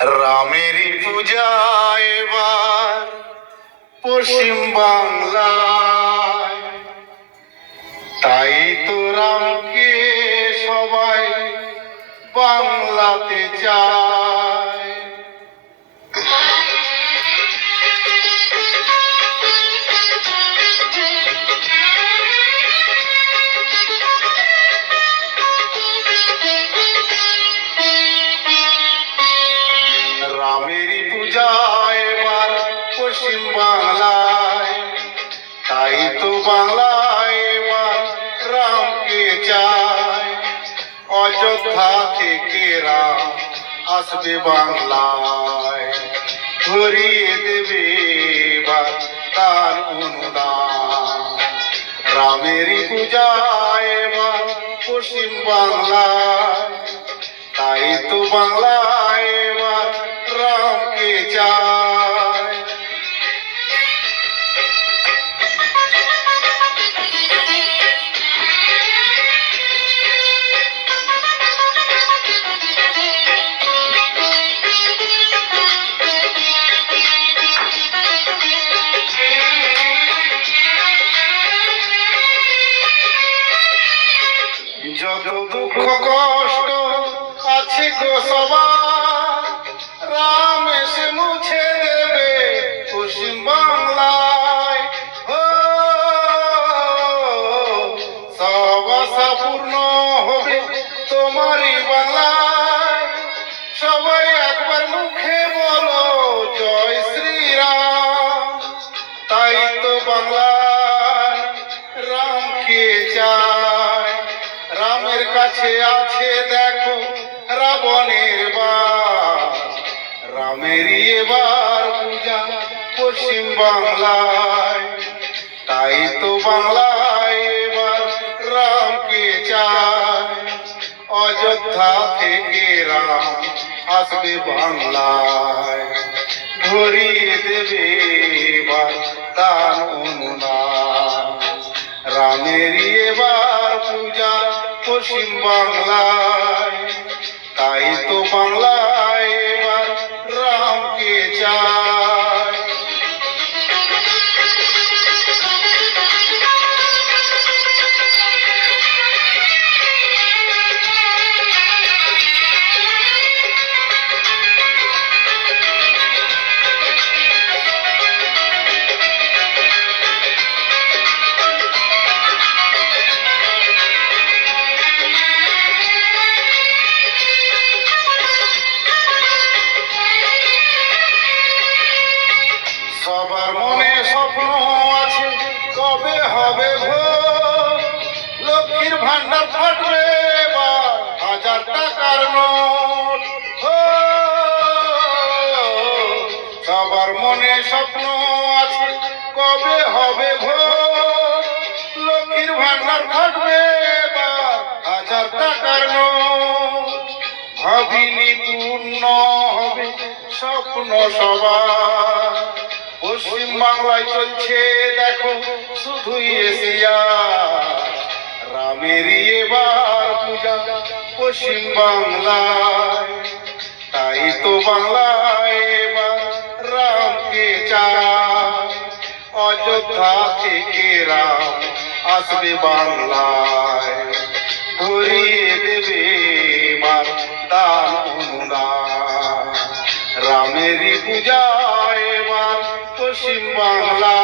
রামেরই পূজা এবার পশ্চিম বাংলায়, তাই তো রামকে সবাই বাংলাতে চায়। রামেরই পূজা এবার পশ্চিম বাংলায়, তাই তো বাংলায় এবার রামকে চায়। অযোধ্যা থেকে রাম আসবে বাংলায়, ধরিয়ে দেবে এবার তার অনুদান। রামেরই পূজা এবার পশ্চিম বাংলায়, তাই তো বাংলায় এবার রামকে চায়। যত দুঃখ কষ্ট আছে গো সবার, রাম এসে মুছে দেবে পশ্চিম বাংলায়। ও সব আশা পূর্ণ হবে তোমারই বাংলায়। সবাই একবার মুখে বলো জয় শ্রীরাম। তাই তো বাংলায় রামকে চায়। রামের কাছে আছে দেখো রাবণের বাস, রামেরই এবার পূজা পশ্চিম বাংলায়, তাই তো বাংলায় এবার রামকে চায়। অযোধ্যা থেকে রাম আসবে বাংলায়, ধরিয়ে দেবে এবার তার অনুদান। রামেরই এবার পূজা পশ্চিম বাংলায়, তাই তো বাংলায় এবার রামকে চায়। সবার মনে স্বপ্ন আছে কবে হবে ভোর, লক্ষ্মীর ভান্ডার ফাটবে এবার 1000 টাকার নোট। ও সবার মনে স্বপ্ন আছে কবে হবে ভোর, লক্ষ্মীর ভান্ডার ফাটবে এবার 1000 টাকার নোট। ভাবিনি পূর্ণ হবে স্বপ্ন সবার, পশ্চিম বাংলায় চলছে দেখো শুধুই এশিয়া। রামেরই এবার পূজা পশ্চিম বাংলায়, তাই তো বাংলায় এবার রামকে চায়। অযোধ্যা থেকে রাম আসবে বাংলায়, ধরিয়ে দেবে এবার তার অনুদান। রামেরই পূজা এবার পশ্চিম বাংলা,